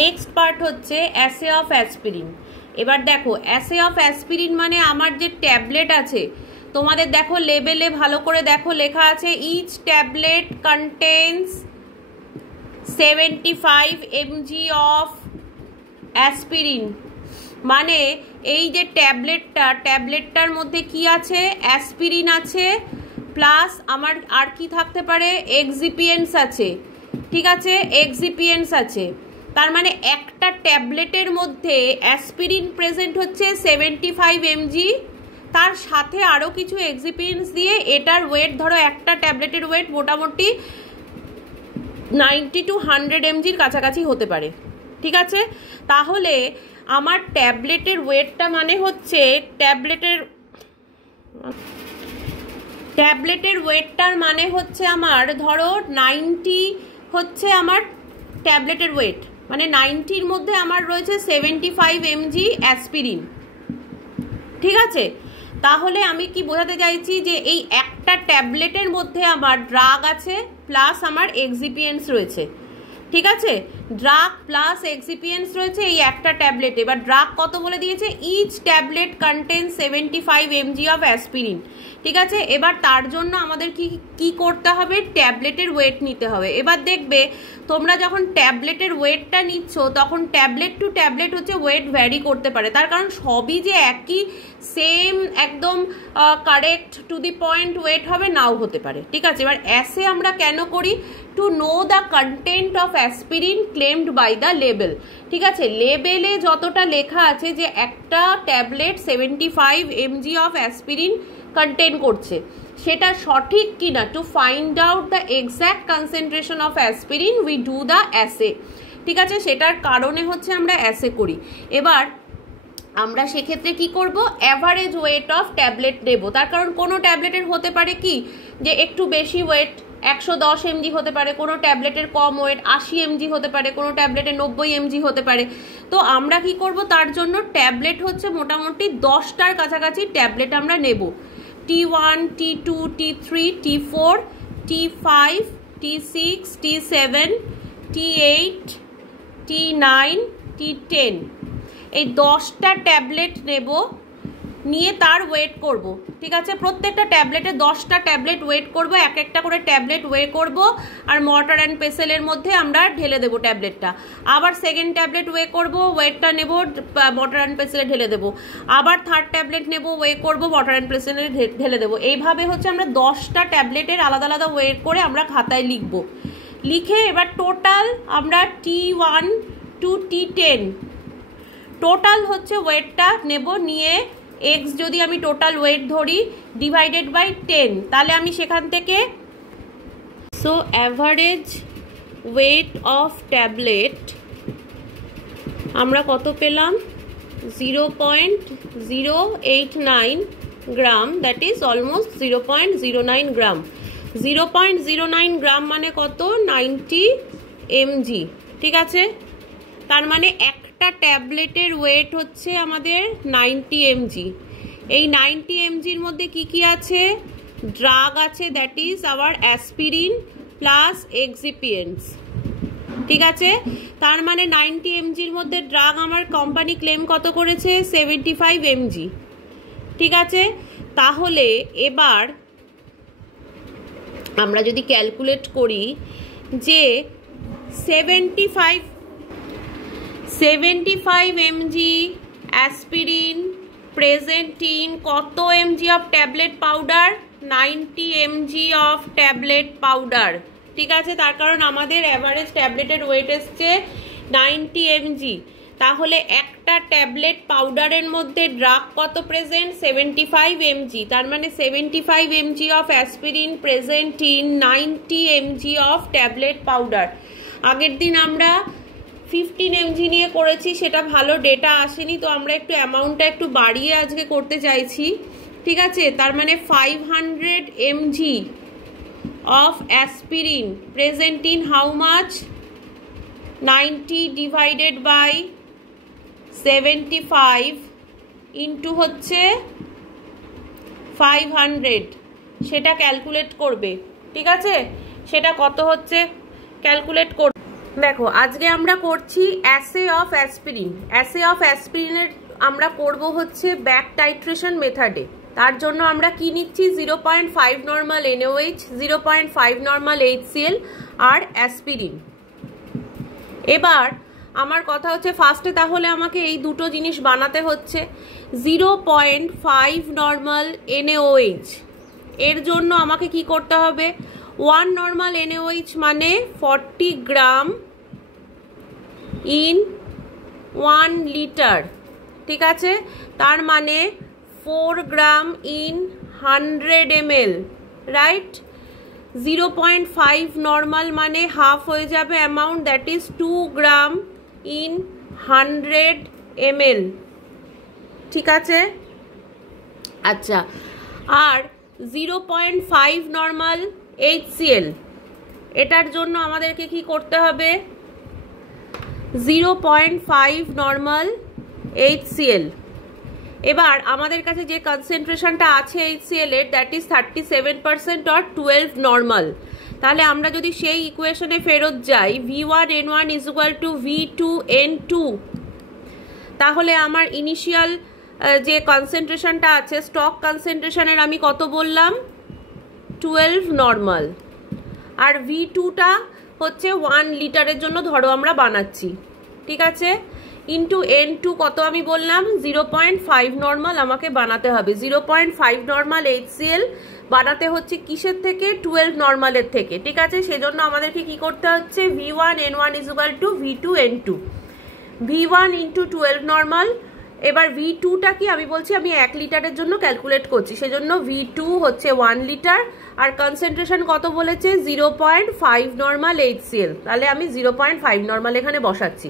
Next part হচ্ছে as of aspirin. এবার দেখো অ্যাসে অফ অ্যাসপিরিন মানে আমার যে ট্যাবলেট আছে, তোমাদের দেখো লেবেলে ভালো করে দেখো লেখা আছে each tablet contains 75 mg of aspirin. মানে এই যে ট্যাবলেটটার মধ্যে কি আছে, অ্যাসপিরিন আছে, প্লাস আমার আর কি থাকতে পারে, এক্সিপিয়েন্টস আছে। ঠিক আছে, এক্সিপিয়েন্টস আছে। তার মানে একটা ট্যাবলেটের মধ্যে অ্যাসপিরিন প্রেজেন্ট হচ্ছে 75 mg, তার সাথে আরও কিছু এক্সিপিয়েন্টস দিয়ে এটার ওয়েট, ধরো একটা ট্যাবলেটের ওয়েট মোটামুটি 90 to 100 mgর কাছাকাছি হতে পারে। ঠিক আছে, তাহলে আমার ট্যাবলেটের ওয়েটটা মানে হচ্ছে ট্যাবলেটের ওয়েটটার মানে হচ্ছে আমার ধরো 90 হচ্ছে আমার ট্যাবলেটের ওয়েট, মানে 90-র মধ্যে আমার রয়েছে 75 mg অ্যাসপিরিন। ঠিক আছে, তাহলে আমি কি বোঝাতে চাইছি যে এই একটা ট্যাবলেটের মধ্যে আমার ড্রাগ আছে প্লাস আমার এক্সিপিয়েন্টস রয়েছে। ঠিক আছে, ড্রাগ প্লাস এক্সিপিয়েন্টস রয়েছে এই একটা ট্যাবলেটে। এবার ড্রাগ কত বলে দিয়েছে, each tablet contains 75 mg of aspirin. ঠিক আছে, এবার তার জন্য আমাদের কি করতে হবে, ট্যাবলেটের ওয়েট নিতে হবে। এবার দেখবে তোমরা যখন ট্যাবলেটের ওয়েটটা নিচ্ছ তখন ট্যাবলেট টু ট্যাবলেট হচ্ছে ওয়েট ভ্যারি করতে পারে, তার কারণ সবই যে একই সেম একদম correct to the point weight হবে নাও হতে পারে। ঠিক আছে, এবার অ্যাসে আমরা কেন করি, to know the content of aspirin claimed by the label. ঠিক আছে, লেবেলে যতটা লেখা আছে যে একটা tablet 75 mg of aspirin contain করছে সেটা সঠিক কিনা, to find out the exact concentration of aspirin we do the assay. ঠিক আছে, সেটার কারণে হচ্ছে আমরা অ্যাসে করি। এবার আমরা সেক্ষেত্রে কি করব, অ্যাভারেজ ওয়েট অফ ট্যাবলেট নেব। তার কারণ কোনো ট্যাবলেটের হতে পারে কি যে একটু বেশি ওয়েট 110 mg হতে পারে, কোনো ট্যাবলেটের কম ওয়েট 80 mg হতে পারে, কোনো ট্যাবলেটের 90 mg হতে পারে। তো আমরা কি করব, তার জন্য ট্যাবলেট হচ্ছে মোটামুটি 10টার কাছাকাছি ট্যাবলেট আমরা নেব। T1, T2, T3, T4, T5, T6, T7, T8, T9, T10 এই 10টা ট্যাবলেট নেব, নিয়ে তার ওয়েট করব। ঠিক আছে, প্রত্যেকটা ট্যাবলেটে 10টা ট্যাবলেট ওয়েট করব, এক একটা করে ট্যাবলেট ওয়ে করব, আর মর্টার অ্যান্ড পেসেলের মধ্যে আমরা ঢেলে দেবো ট্যাবলেটটা। আবার সেকেন্ড ট্যাবলেট ওয়ে করব, ওয়েটটা নেব, মর্টার অ্যান্ড পেসেলে ঢেলে দেবো। আবার থার্ড ট্যাবলেট নেব, ওয়ে করব, মর্টার অ্যান্ড পেসেলে ঢেলে দেবো। এইভাবে হচ্ছে আমরা 10টা ট্যাবলেটের আলাদা আলাদা ওয়েট করে আমরা খাতায় লিখব। লিখে এবার টোটাল আমরা T1 to T10 টোটাল হচ্ছে ওয়েটটা নেব, নিয়ে এক্স যদি আমি টোটাল ওয়েট ধরি ডিভাইডেড বাই 10, তাহলে আমি সেখান থেকে so average weight of tablet আমরা কত পেলাম, 0.089 গ্রাম, দ্যাট ইজ অলমোস্ট 0.09 গ্রাম। 0.09 গ্রাম মানে কত, 90 mg। ঠিক আছে, তার মানে একটা ট্যাবলেটের ওয়েট হচ্ছে আমাদের 90 mg। এই 90 mgর মধ্যে কি কি আছে, ড্রাগ আছে, that is our aspirin plus excipients. ঠিক আছে, তার মানে 90 mgর মধ্যে ড্রাগ আমার কোম্পানি ক্লেম কত করেছে, 75 mg। ঠিক আছে, তাহলে এবার আমরা যদি ক্যালকুলেট করি যে 75 mg অ্যাসপিরিন প্রেজেন্ট ইন কত mg of tablet powder, 90 mg of tablet powder. ঠিক আছে, তার কারণ আমাদের অ্যাভারেজ ট্যাবলেটের ওয়েট এসছে 90 mg। তাহলে একটা ট্যাবলেট পাউডারের মধ্যে ড্রাগ কত প্রেজেন্ট, 75 mg। তার মানে 75 mg of aspirin present in 90 mg of tablet powder. আগের দিন আমরা 15 mg নিয়ে করেছি, সেটা ভালো ডেটা আসেনি, তো আমরা একটু অ্যামাউন্টটা একটু বাড়িয়ে আজকে করতে চাইছি। ঠিক আছে, তার মানে 500 mg of aspirin present in how much, 90 divided by 75 into হচ্ছে 500, সেটা ক্যালকুলেট করবে। ঠিক আছে, সেটা কত হচ্ছে ক্যালকুলেট করবে। দেখো আজকে আমরা করছি assay of aspirin. Assay of অ্যাসপিরিনের আমরা করব হচ্ছে ব্যাক টাইট্রেশন মেথডে। তার জন্য আমরা কি নিচ্ছি, 0.5 নর্মাল NaOH, 0.5 নর্মাল HCl আর অ্যাসপিরিন। এবার আমার কথা হচ্ছে ফার্স্টে তাহলে আমাকে এই দুটো জিনিস বানাতে হচ্ছে। 0.5 নর্মাল NaOH এর জন্য আমাকে কি করতে হবে, 1 নর্মাল NaOH মানে 40 গ্রাম ইন 1 লিটার, ঠিক আছে? তার মানে 4 গ্রাম ইন 100 ml, রাইট? 0.5 নর্মাল মানে হাফ হয়ে যাবে amount, that is 2 gram in 100 ml, ঠিক আছে? আচ্ছা, আর 0.5 নর্মাল HCl এটার জন্য আমাদেরকে কি করতে হবে, 0.5 নর্মাল HCl। এবার আমাদের কাছে যে কনসেন্ট্রেশনটা আছে HCl এর, দ্যাট ইজ 37% অর 12 নর্মাল। তাহলে আমরা যদি সেই ইকুয়েশনে ফেরত যাই, V1N1 is equal to V2N2, তাহলে আমার ইনিশিয়াল যে কনসেন্ট্রেশনটা আছে স্টক কনসেন্ট্রেশনের আমি কত বললাম, 12 নর্মাল। আর V2টা হচ্ছে 1 লিটারের জন্য ধরো আমরা বানাচ্ছি, ঠিক আছে? ইন্টু N2 কত আমি বললাম, 0.5 নর্মাল আমাকে বানাতে হবে। 0.5 নর্মাল HCl বানাতে হচ্ছে কিসের থেকে, 12 নর্মালের থেকে, ঠিক আছে? সেজন্য আমাদেরকে কি করতে হচ্ছে, V1N1 is equal to V2N2, V1 into 12 normal. এবার V2টা কি আমি বলছি, আমি 1 লিটারের জন্য ক্যালকুলেট করছি, সেজন্য V2 হচ্ছে 1 লিটার আর কনসেন্ট্রেশন কত বলেছে, 0.5 নর্মাল HCl। তাহলে আমি 0.5 নর্মাল এখানে বসাচ্ছি।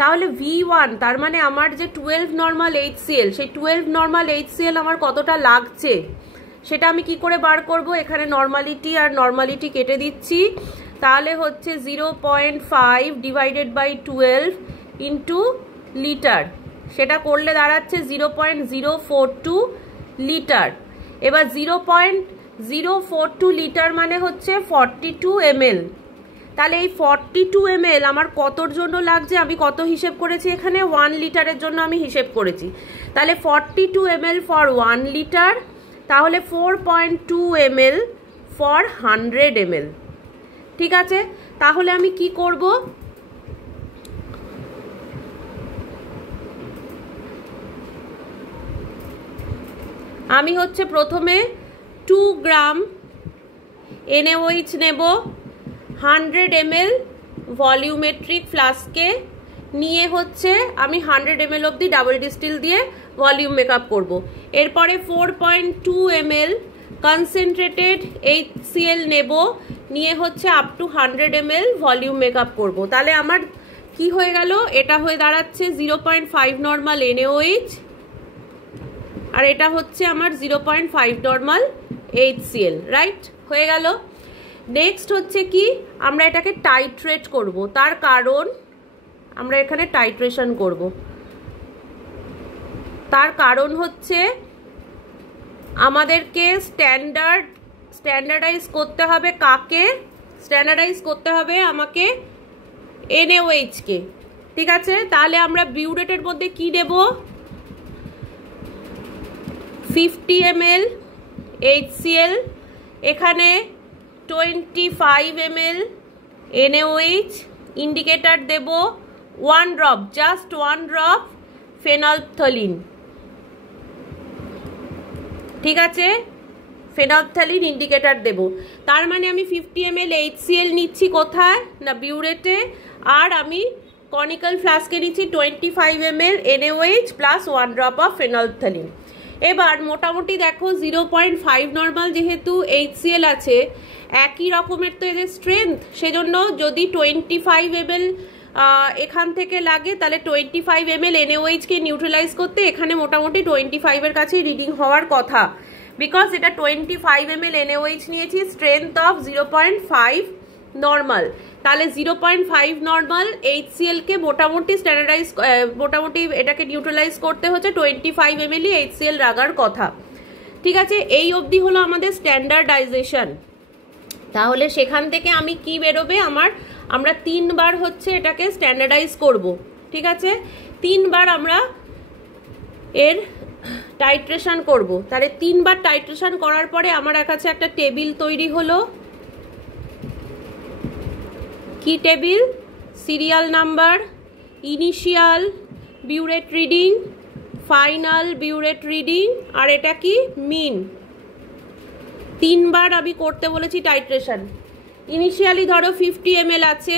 তাহলে V1 তার মানে আমার যে 12 নর্মাল HCl, সেই 12 নর্মাল HCl আমার কতটা লাগছে সেটা আমি কি করে বার করব, এখানে নর্মালিটি আর নর্মালিটি কেটে দিচ্ছি। তাহলে হচ্ছে 0.5 ডিভাইডেড বাই 12 ইন্টু লিটার, সেটা করলে দাঁড়াচ্ছে 0.042 লিটার। এবার 0.042 লিটার মানে হচ্ছে 42 ml। তাহলে এই 42 ml আমার কতর জন্য লাগছে, আমি কত হিসেব করেছি এখানে, 1 লিটারের জন্য আমি হিসেব করেছি। তাহলে 42 ml ফর 1 লিটার, তাহলে 4.2 ml ফর 100 ml, ঠিক আছে? তাহলে আমি কি করব, আমি হচ্ছে প্রথমে 2 গ্রাম NaOH নেব 100 ml ভলিউমেট্রিক ফ্লাস্কে নিয়ে, হচ্ছে আমি 100 ml অবধি ডাবল ডিস্টিল দিয়ে ভলিউম মেকআপ করব। এরপরে 4.2 ml কনসেন্ট্রেটেড HCl নেব, নিয়ে হচ্ছে up to 100 ml volume makeup করব। তাহলে আমার কি হয়ে গেল, এটা হয়ে দাঁড়াচ্ছে 0.5 নর্মাল NaOH আর এটা হচ্ছে আমার 0.5 নর্মাল HCl, রাইট? হয়ে গেল। নেক্সট হচ্ছে কি, আমরা এটাকে টাইট্রেট করব, তার কারণ আমরা এখানে টাইট্রেশন করব। তার কারণ হচ্ছে আমাদেরকে স্ট্যান্ডার্ডাইজ করতে হবে, কাকে স্ট্যান্ডার্ডাইজ করতে হবে, আমাকে NaOH কে, ঠিক আছে? তাহলে আমরা বিউরেটের মধ্যে কি দেব, 50 ml HCl, এখানে 25 ml NaOH, ইন্ডিকেটর দেব 1 ড্রপ, জাস্ট 1 ড্রপ ফেনলফথলিন, ঠিক আছে? ফেনলফথলিন ইন্ডিকেটর দেব। তার মানে আমি 50 ml HCl নিচ্ছি কোথায় না, বিউরেটে, আর আমি কনিক্যাল ফ্লাস্কে নিচ্ছি 25 ml NaOH plus 1 drop of phenolphthalein. এবার মোটামুটি দেখো 0.5 নর্মাল যেহেতু HCl আছে, একই রকমের তো এদের স্ট্রেংথ, সেজন্য যদি 25 ml এখান থেকে লাগে, তাহলে 25 ml NaOH কে নিউট্রালাইজ করতে এখানে মোটামুটি 25 এর কাছে রিডিং হওয়ার কথা, বিকজ এটা 25 ml NaOH নিয়েছি, স্ট্রেংথ অফ 0.5 নর্মাল। তাহলে 0.5 নর্মাল HCl কে মোটামুটি স্ট্যান্ডার্ডাইজ, মোটামুটি এটাকে নিউট্রালাইজ করতে হচ্ছে 25 ml HCl লাগার কথা, ঠিক আছে? এই অবধি হলো আমাদের স্ট্যান্ডার্ডাইজেশন। তাহলে সেখান থেকে আমি কি বেরোবে, আমার আমরা 3 বার হচ্ছে এটাকে স্ট্যান্ডার্ডাইজ করব, ঠিক আছে? 3 বার আমরা এর টাইট্রেশন করব। তাহলে 3 বার টাইট্রেশন করার পরে আমার কাছে একটা টেবিল তৈরি হলো। কি table? Serial number, initial burette reading, final burette reading, আর এটা কি মিন। 3 বার আমি করতে বলেছি টাইট্রেশন। ইনিশিয়ালি ধরো 50 ml আছে,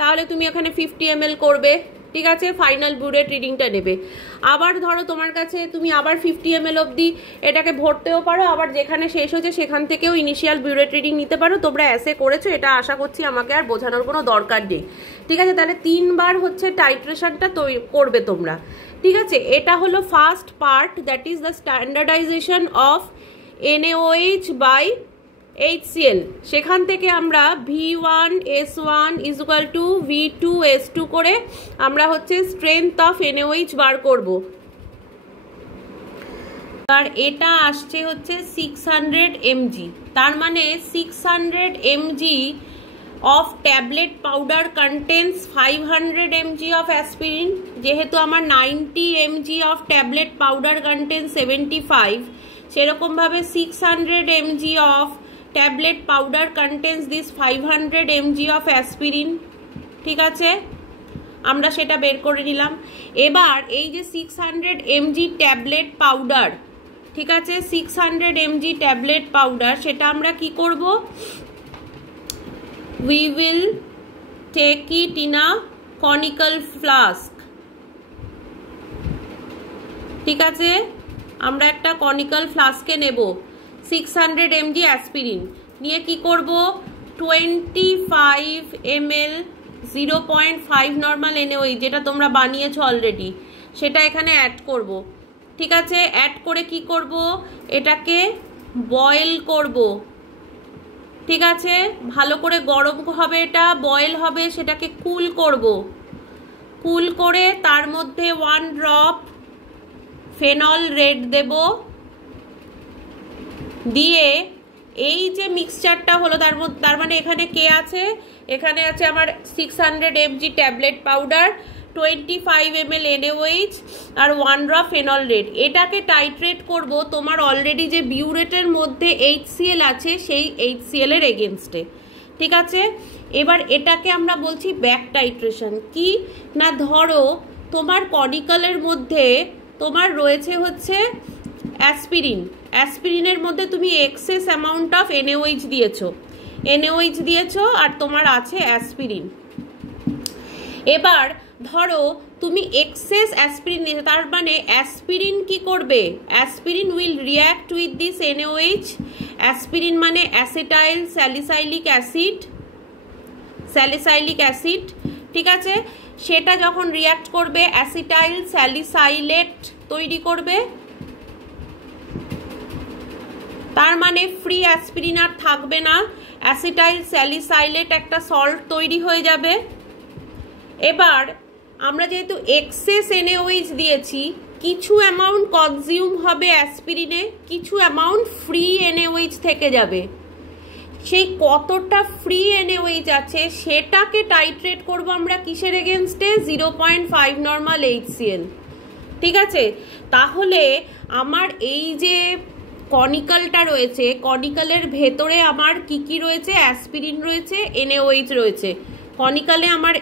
তাহলে তুমি এখানে 50 ml করবে, ঠিক আছে? ফাইনাল বিউরেট রিডিংটা নেবে। আবার ধরো তোমার কাছে তুমি আবার 50 ml অবধি এটাকে ভরতেও পারো, আবার যেখানে শেষ হয়েছে সেখান থেকেও ইনিশিয়াল বিউরেট রিডিং নিতে পারো। তোমরা অ্যাসে করেছো, এটা আশা করছি আমাকে আর বোঝানোর কোনো দরকার নেই, ঠিক আছে? তাহলে 3 বার হচ্ছে টাইট্রেশনটা করবে তোমরা, ঠিক আছে? এটা হলো first part, that is the standardisation of NaOH by HCl। সেখান থেকে আমরা V1S1 = V2S2 করে আমরা হচ্ছে স্ট্রেংথ অফ NaOH বার করব। আর এটা আসছে হচ্ছে 600 mg। তার মানে 600 mg of tablet powder contains 500 mg of aspirin। যেহেতু আমার 90 mg of tablet powder contains 75, সেরকম ভাবে 600 mg of tablet powder contains this 500 mg of aspirin, ঠিক আছে? আমরা সেটা বের করে নিলাম। এবার এই যে 600 mg ট্যাবলেট পাউডার, ঠিক আছে? 600 mg ট্যাবলেট পাউডার, সেটা আমরা কি করব? we will take it in a conical flask, ঠিক আছে? আমরা একটা কনিক্যাল ফ্লাস্কে নেব 600 mg অ্যাসপিরিন নিয়ে কি করব? 25 ml 0.5 নর্মাল NaOH, যেটা তোমরা বানিয়েছো অলরেডি, সেটা এখানে অ্যাড করব, ঠিক আছে? অ্যাড করে কি করব? এটাকে বয়েল করব, ঠিক আছে? ভালো করে গরম হবে, এটা বয়েল হবে, সেটাকে কুল করব। কুল করে তার মধ্যে 1 ড্রপ ফেনল রেড দেব, দিয়ে এই যে মিক্সচারটা হলো তার মানে এখানে কে আছে? এখানে আছে আমার 600 mg tablet powder, 25 ml NaOH আর 1 ড্রপ ফেনল রেড। এটাকে টাইট্রেট করব তোমার অলরেডি যে বিউরেটের মধ্যে HCl আছে সেই HCl এর এগেনস্টে, ঠিক আছে? এবার এটাকে আমরা বলছি ব্যাক টাইট্রেশন। কি না, ধরো তোমার কনিক্যালের মধ্যে তোমার রয়েছে হচ্ছে অ্যাসপিরিন, অ্যাসপিরিনের মধ্যে তুমি এক্সেস অ্যামাউন্ট অফ NaOH দিয়েছো আর তোমার আছে অ্যাসপিরিন। এবার ধরো তুমি এক্সেস অ্যাসপিরিন দিয়েছো, তার মানে অ্যাসপিরিন কি করবে? Aspirin will react with this NaOH। Aspirin মানে অ্যাসিটাইল স্যালিসাইলিক অ্যাসিড, ঠিক আছে? সেটা যখন রিঅ্যাক্ট করবে অ্যাসিটাইল স্যালিসাইলেট তৈরি করবে, তার মানে ফ্রি অ্যাসপিরিন আর থাকবে না, অ্যাসিটাইল স্যালিসাইলেট একটা সল্ট তৈরি হয়ে যাবে। এবার আমরা যেহেতু এক্সেস NaOH দিয়েছি, কিছু অ্যামাউন্ট কনজিউম হবে অ্যাসপিরিনে, কিছু অ্যামাউন্ট ফ্রি NaOH থেকে যাবে। সেই কতটা ফ্রি NaOH আছে সেটাকে টাইট্রেট করব আমরা কিসের এগেনস্টে? 0.5 নর্মাল HCl, ঠিক আছে? তাহলে আমার এই যে কনিক্যালটা রয়েছে, কনিক্যালের ভেতরে আমার কি কি রয়েছে? অ্যাসপিরিন রয়েছে, NaOH রয়েছে। কনিক্যালে আমার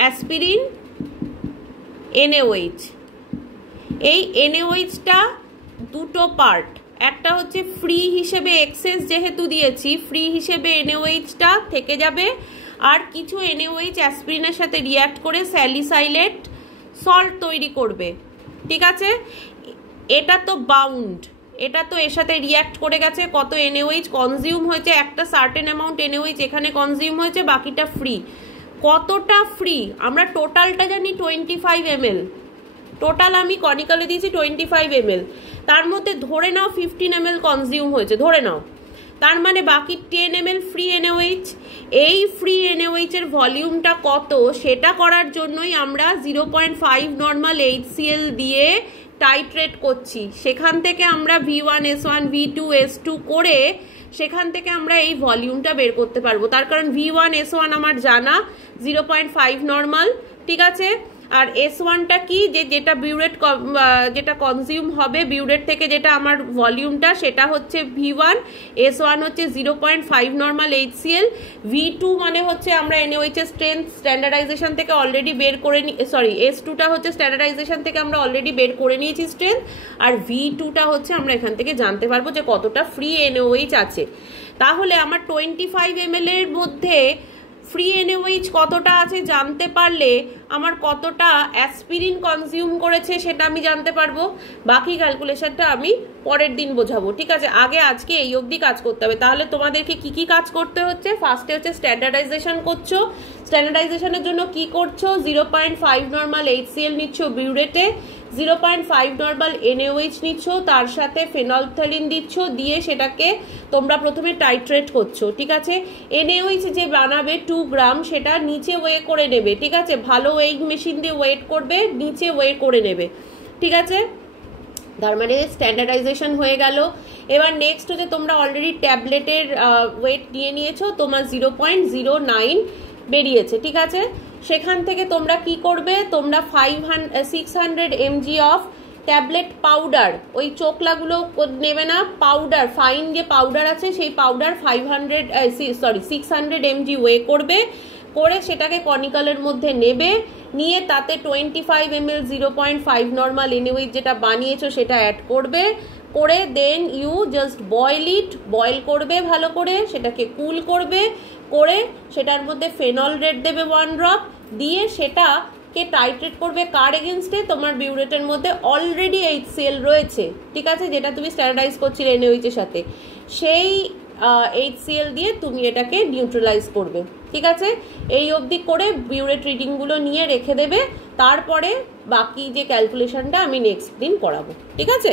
অ্যাসপিরিন, NaOH। এই NaOH-টা দুটো পার্ট, একটা হচ্ছে ফ্রি হিসেবে এক্সেস যেহেতু দিয়েছি, ফ্রি হিসেবে NaOH-টা থেকে যাবে, আর কিছু NaOH অ্যাসপিরিনের সাথে রিঅ্যাক্ট করে স্যালিসাইলেট সল্ট তৈরি করবে, ঠিক আছে? এটা তো বাউন্ড, এটা তো এর সাথে রিঅ্যাক্ট করে গেছে, কত NaOH কনজিউম হয়েছে, একটা সার্টেন অ্যামাউন্ট NaOH এখানে কনজিউম হয়েছে, বাকিটা ফ্রি। কতটা ফ্রি? আমরা টোটালটা জানি 25 ml, টোটাল আমি কনিক্যালে দিয়েছি 25 ml, তার মধ্যে ধরে নাও 15 ml কনজিউম হয়েছে, ধরে নাও, তার মানে বাকি 10 ml ফ্রি NaOH। এই ফ্রি NaOH এর ভলিউমটা কত সেটা করার জন্যই আমরা 0.5 নর্মাল HCl দিয়ে টাইট্রেট করছি, সেখান থেকে আমরা V1S1 V2 S2 করে সেখান থেকে আমরা এই ভলিউমটা বের করতে পারবো। তার কারণ V1S1 আমার জানা 0.5 নর্মাল, ঠিক আছে। আর S1টা কি, যেটা বিউরেট যেটা কনজিউম হবে বিউরেট থেকে, যেটা আমার ভলিউমটা সেটা হচ্ছে V1, S1 হচ্ছে 0.5 নর্মাল HCl, V2 মানে হচ্ছে আমরা NaOH এর স্ট্রেংথ স্ট্যান্ডার্ডাইজেশন থেকে অলরেডি বের করে S2টা হচ্ছে স্ট্যান্ডার্ডাইজেশন থেকে আমরা অলরেডি বের করে নিয়েছি স্ট্রেংথ, আর V2টা হচ্ছে আমরা এখান থেকে জানতে পারবো যে কতটা ফ্রি NaOH আছে। তাহলে আমার 25 ml এর মধ্যে ফ্রি NaOH কতটা আছে জানতে পারলে আমার কতটা অ্যাসপিরিন কনজিউম করেছে সেটা আমি জানতে পারবো। বাকি ক্যালকুলেশনটা আমি পরের দিন বোঝাবো, ঠিক আছে। আজকে এই অবধি কাজ করতে হবে। তাহলে তোমাদেরকে কি কি কাজ করতে হচ্ছে, ফার্স্টে হচ্ছে স্ট্যান্ডার্ডাইজেশন করছো, স্ট্যান্ডার্ডাইজেশনের জন্য কি করছো, 0.5 নর্মাল HCl নিচ্ছ বিউরেটে, 0.5 নর্মাল NaOH নিচ্ছ, তার সাথে ফেনলফথলিন দিচ্ছ, দিয়ে সেটাকে তোমরা প্রথমে টাইট্রেট করছো, ঠিক আছে। NaOH যে বানাবে 2 গ্রাম সেটা নিচে ওয়ে করে নেবে, ঠিক আছে। ভালো ওয়েইং মেশিন দিয়ে ওয়েট করবে, নিচে ওয়ে করে নেবে, ঠিক আছে। তার মানে স্ট্যান্ডার্ডাইজেশন হয়ে গেল। এবার নেক্সট হচ্ছে তোমরা অলরেডি ট্যাবলেটের ওয়েট নিয়ে নিয়েছো, তোমার 0.09 বেরিয়েছে, ঠিক আছে। সেখান থেকে তোমরা কি করবে, তোমরা 600 mg অফ ট্যাবলেট পাউডার, ওই চোকলাগুলো নেবে না, পাউডার ফাইন যে পাউডার আছে সেই পাউডার 600 mg ওয়ে করবে, করে সেটাকে কনিক্যালের মধ্যে নেবে, নিয়ে তাতে 25 ml 0.5 নর্মাল NaOH যেটা বানিয়েছো সেটা অ্যাড করবে, করে দেন ইউ জাস্ট বয়েল করবে ভালো করে, সেটাকে কুল করবে, করে সেটার মধ্যে ফেনল রেড দেবে 1 ড্রপ, দিয়ে সেটাকে টাইট্রেট করবে কার এগেনস্টে, তোমার বিউরেটের মধ্যে অলরেডি HCl রয়েছে, ঠিক আছে, যেটা তুমি স্ট্যান্ডার্ডাইজ করছিলে NaOH এর সাথে, সেই HCl দিয়ে তুমি এটাকে নিউট্রালাইজ করবে, ঠিক আছে। এই অবধি করে বিউরেট রিডিংগুলো নিয়ে রেখে দেবে, তারপরে বাকি যে ক্যালকুলেশনটা আমি নেক্সট দিন করাবো, ঠিক আছে।